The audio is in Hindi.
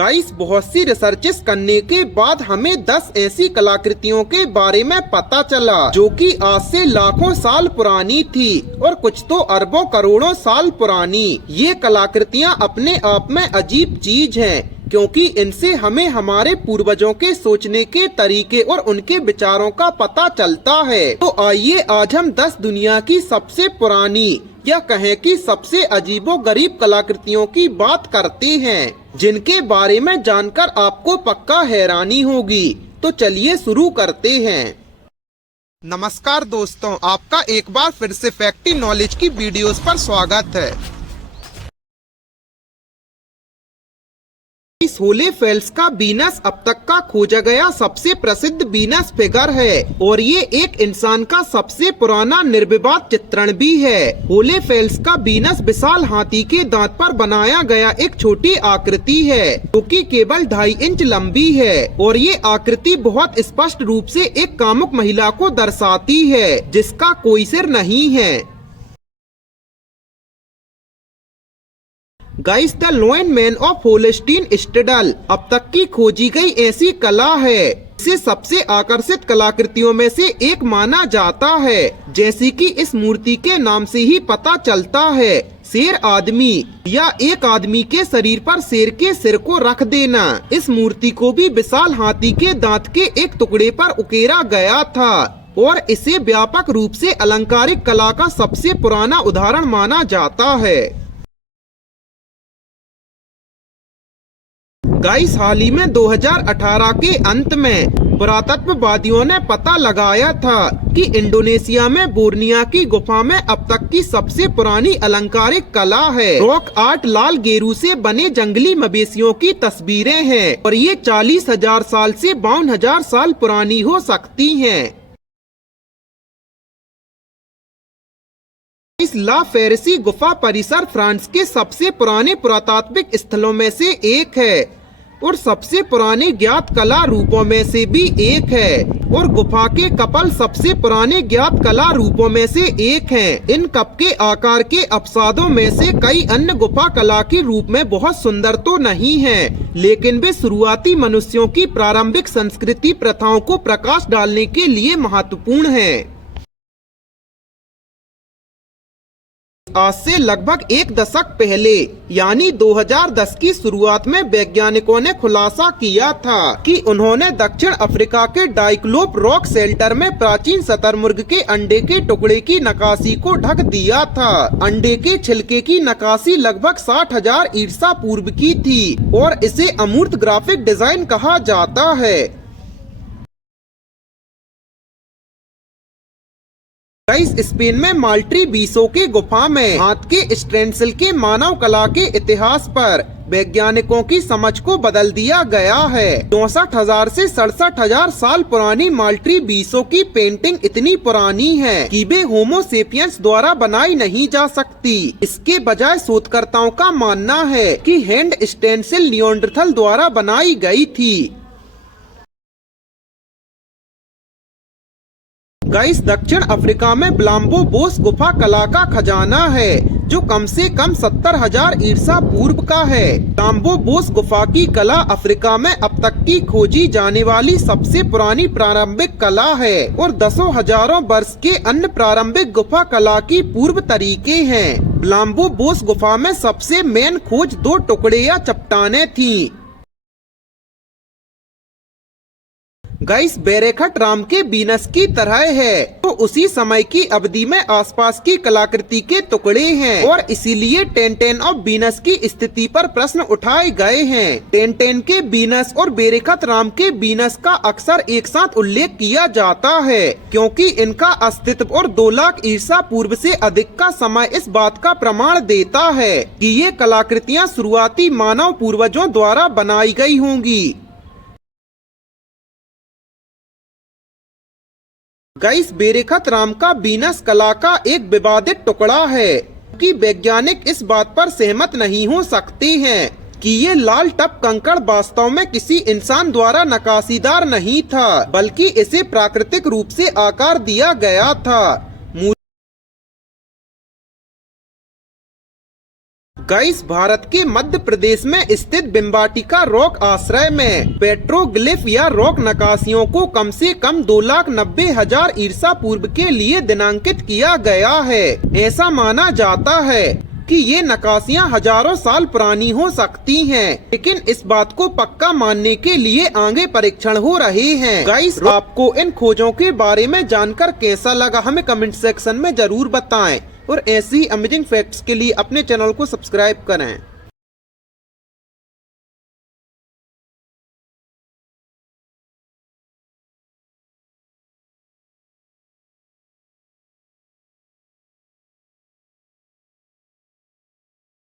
गाइस, बहुत सी रिसर्चेस करने के बाद हमें 10 ऐसी कलाकृतियों के बारे में पता चला जो कि आज से लाखों साल पुरानी थी और कुछ तो अरबों करोड़ों साल पुरानी। ये कलाकृतियाँ अपने आप में अजीब चीज हैं क्योंकि इनसे हमें हमारे पूर्वजों के सोचने के तरीके और उनके विचारों का पता चलता है। तो आइए आज हम 10 दुनिया की सबसे पुरानी या कहें कि सबसे अजीबोगरीब कलाकृतियों की बात करते हैं, जिनके बारे में जानकर आपको पक्का हैरानी होगी। तो चलिए शुरू करते हैं। नमस्कार दोस्तों, आपका एक बार फिर से फैक्टी नॉलेज की वीडियोस पर स्वागत है। होले फेल्स का वीनस अब तक का खोजा गया सबसे प्रसिद्ध वीनस फिगर है और ये एक इंसान का सबसे पुराना निर्विवाद चित्रण भी है। होले फेल्स का वीनस विशाल हाथी के दांत पर बनाया गया एक छोटी आकृति है जो कि केवल 2.5 इंच लंबी है और ये आकृति बहुत स्पष्ट रूप से एक कामुक महिला को दर्शाती है जिसका कोई सिर नहीं है। Guys, the lone man of Holstein Stadel अब तक की खोजी गई ऐसी कला है। इसे सबसे आकर्षित कलाकृतियों में से एक माना जाता है। जैसे कि इस मूर्ति के नाम से ही पता चलता है, शेर आदमी या एक आदमी के शरीर पर शेर के सिर को रख देना। इस मूर्ति को भी विशाल हाथी के दांत के एक टुकड़े पर उकेरा गया था और इसे व्यापक रूप से अलंकारिक कला का सबसे पुराना उदाहरण माना जाता है। गाइस, हाल ही में 2018 के अंत में पुरातत्ववादियों ने पता लगाया था कि इंडोनेशिया में बोर्निया की गुफा में अब तक की सबसे पुरानी अलंकारिक कला है। रॉक आर्ट लाल गेरू से बने जंगली मवेशियों की तस्वीरें हैं और ये 40,000 साल से 52,000 साल पुरानी हो सकती हैं। इस ला फेरिसी गुफा परिसर फ्रांस के सबसे पुराने पुरातात्विक स्थलों में से एक है और सबसे पुराने ज्ञात कला रूपों में से भी एक है और गुफा के कपल सबसे पुराने ज्ञात कला रूपों में से एक हैं। इन कप के आकार के अपसादों में से कई अन्य गुफा कला के रूप में बहुत सुंदर तो नहीं हैं, लेकिन वे शुरुआती मनुष्यों की प्रारंभिक संस्कृति प्रथाओं को प्रकाश डालने के लिए महत्वपूर्ण हैं। आज से लगभग 1 दशक पहले यानी 2010 की शुरुआत में वैज्ञानिकों ने खुलासा किया था कि उन्होंने दक्षिण अफ्रीका के डाइक्लोप रॉक शेल्टर में प्राचीन शतरमुर्ग के अंडे के टुकड़े की नक्काशी को ढक दिया था। अंडे के छिलके की नक्काशी लगभग 60,000 ईसा पूर्व की थी और इसे अमूर्त ग्राफिक डिजाइन कहा जाता है। स्पेन में माल्ट्री बीसो के गुफा में हाथ के स्टेंसिल के मानव कला के इतिहास पर वैज्ञानिकों की समझ को बदल दिया गया है। 64,000 से 67,000 साल पुरानी माल्ट्री बीसो की पेंटिंग इतनी पुरानी है कि वे होमो सेपियंस द्वारा बनाई नहीं जा सकती। इसके बजाय शोधकर्ताओं का मानना है कि हैंड स्टेंसिल नियोंडरथल द्वारा बनाई गई थी। गाइस, दक्षिण अफ्रीका में ब्लाम्बो बोस गुफा कला का खजाना है जो कम से कम 70,000 ईसा पूर्व का है। ब्लाम्बो बोस गुफा की कला अफ्रीका में अब तक की खोजी जाने वाली सबसे पुरानी प्रारंभिक कला है और दसों हजारों वर्ष के अन्य प्रारंभिक गुफा कला की पूर्व तरीके हैं। ब्लाम्बो बोस गुफा में सबसे मेन खोज 2 टुकड़े या चट्टानें थी। गाइस, बेरेखट राम के वीनस की तरह है तो उसी समय की अवधि में आसपास की कलाकृति के टुकड़े हैं और इसीलिए टेंटेन ऑफ वीनस की स्थिति पर प्रश्न उठाए गए हैं। टेंटेन के वीनस और बेरेखट राम के वीनस का अक्सर एक साथ उल्लेख किया जाता है क्योंकि इनका अस्तित्व और 2 लाख ईसा पूर्व से अधिक का समय इस बात का प्रमाण देता है कि ये कलाकृतियाँ शुरुआती मानव पूर्वजों द्वारा बनाई गई होंगी। गाइस, बेरेखत राम का वीनस कला का एक विवादित टुकड़ा है कि वैज्ञानिक इस बात पर सहमत नहीं हो सकते हैं कि ये लाल टप कंकड़ वास्तव में किसी इंसान द्वारा नक्काशीदार नहीं था बल्कि इसे प्राकृतिक रूप से आकार दिया गया था। गाइस, भारत के मध्य प्रदेश में स्थित बिम्बाटिका रॉक आश्रय में पेट्रोग्लिफ या रॉक नकाशियों को कम से कम 2,90,000 ईसा पूर्व के लिए दिनांकित किया गया है। ऐसा माना जाता है कि ये नकाशियाँ हजारों साल पुरानी हो सकती हैं, लेकिन इस बात को पक्का मानने के लिए आगे परीक्षण हो रहे हैं। गाइस, आपको इन खोजों के बारे में जानकर कैसा लगा हमें कमेंट सेक्शन में जरूर बताएं और ऐसी ही अमेजिंग फैक्ट्स के लिए अपने चैनल को सब्सक्राइब करें।